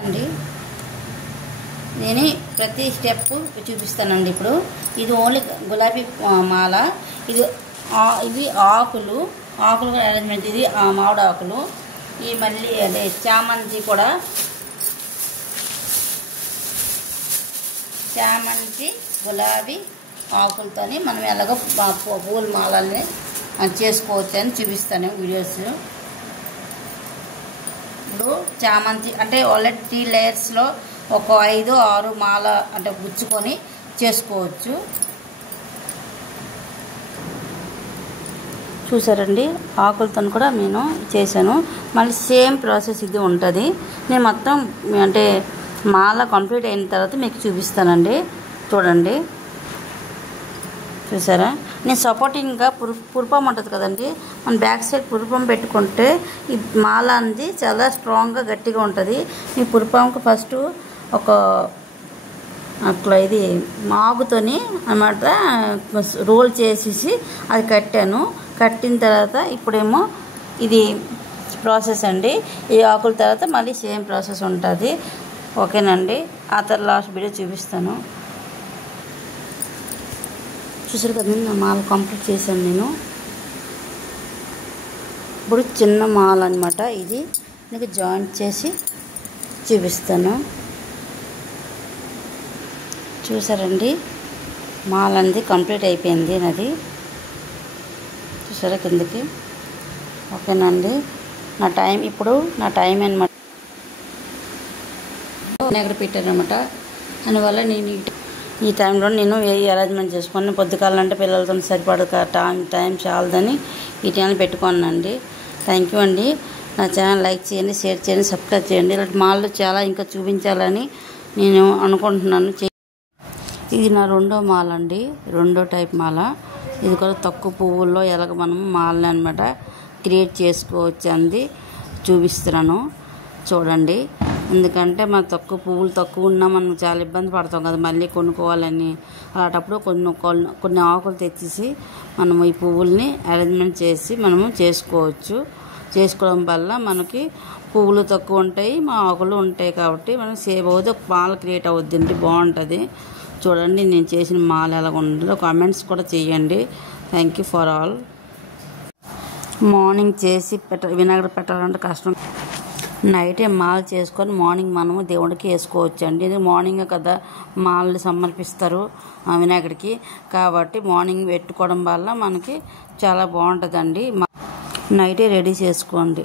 అండి నేను ప్రతి స్టెప్ చూపిస్తానండి. ఇప్పుడు ఇది ఓన్లీ గులాబీ మాల, ఇవి ఆకులు అరేంజ్మెంట్. ఇది మామిడి ఆకులు, ఈ మళ్ళీ అదే చామంతి కూడా, చామంతి గులాబీ ఆకులతోని మనం ఎలాగో పూల మాలల్ని చేసుకోవచ్చు అని చూపిస్తాను వీడియోస్. ఇప్పుడు చామంతి అంటే ఆల్రెడీ 3 లేయర్స్లో ఒక 5-6 మాల అంటే గుచ్చుకొని చేసుకోవచ్చు. చూసారండి, ఆకులతో కూడా నేను చేశాను. మళ్ళీ సేమ్ ప్రాసెస్ ఇది ఉంటుంది. నేను మొత్తం అంటే మాల కంప్లీట్ అయిన తర్వాత మీకు చూపిస్తానండి. చూడండి, చూసారా? నేను సపోర్టింగ్గా పురుపం ఉంటుంది కదండి, మన బ్యాక్ సైడ్ పురుపం పెట్టుకుంటే ఈ మాల అనేది చాలా స్ట్రాంగ్గా గట్టిగా ఉంటుంది. ఈ పురుపంకి ఫస్ట్ ఒక అట్లా ఇది మాగుతోని అన్నమాట రోల్ చేసేసి అది కట్టాను. కట్టిన తర్వాత ఇప్పుడేమో ఇది ప్రాసెస్ అండి. ఈ ఆకుల తర్వాత మళ్ళీ సేమ్ ప్రాసెస్ ఉంటుంది. ఓకేనండి, ఆ తర్వాత లాస్ట్ వీడియో చూపిస్తాను. చూసారు కదండి, నా మాల కంప్లీట్ చేశాను నేను. ఇప్పుడు చిన్న మాల అనమాట, ఇది నీకు జాయింట్ చేసి చూపిస్తాను. చూసారండి, మాల అనేది కంప్లీట్ అయిపోయింది నాది. చూసారా కిందకి? ఓకేనండి, నా టైం అనమాట ఎక్కడ పెట్టానమాట. అందువల్ల నేను ఈ టైంలో నేను ఏ అరేంజ్మెంట్ చేసుకొని పొద్దుకాలంటే పిల్లలతో సరిపడదు టైం చాలదని ఈ టైంలో పెట్టుకున్నానండి. థ్యాంక్ యూ అండి. నా ఛానల్ లైక్ చేయండి, షేర్ చేయండి, సబ్స్క్రైబ్ చేయండి. ఇలాంటి మాల్లో చాలా ఇంకా చూపించాలని నేను అనుకుంటున్నాను. ఇది నా రెండో మాల అండి, రెండో టైప్ మాల. ఇది కూడా తక్కువ పువ్వుల్లో ఎలాగ మనం మాలని అనమాట క్రియేట్ చేసుకోవచ్చు అంది చూపిస్తున్నాను. చూడండి, ఎందుకంటే మన పువ్వులు తక్కువ ఉన్నా మనం చాలా ఇబ్బంది పడతాం కదా మళ్ళీ కొనుక్కోవాలని. అలాంటప్పుడు కొన్ని ఆకులు తెచ్చేసి మనం ఈ పువ్వుల్ని అరేంజ్మెంట్ చేసి మనము చేసుకోవడం వల్ల మనకి పువ్వులు తక్కువ ఉంటాయి, మా ఆకులు ఉంటాయి. కాబట్టి మనం సేవ్ అవుతుంది, ఒక మాల క్రియేట్ అవుద్దండి, బాగుంటుంది. చూడండి, నేను చేసిన మాల ఎలాగ ఉంటుందో కామెంట్స్ కూడా చేయండి. Thank you for all. Morning చేసి వినాయకుడు పెట్టాలంటే కష్టం. నైటే మాల చేసుకొని మార్నింగ్ మనము దేవుడికి వేసుకోవచ్చు అండి. ఇది మార్నింగ్ కదా మాలని సమర్పిస్తారు వినాయకుడికి, కాబట్టి మార్నింగ్ పెట్టుకోవడం వల్ల మనకి చాలా బాగుంటుందండి. నైటే రెడీ చేసుకోండి.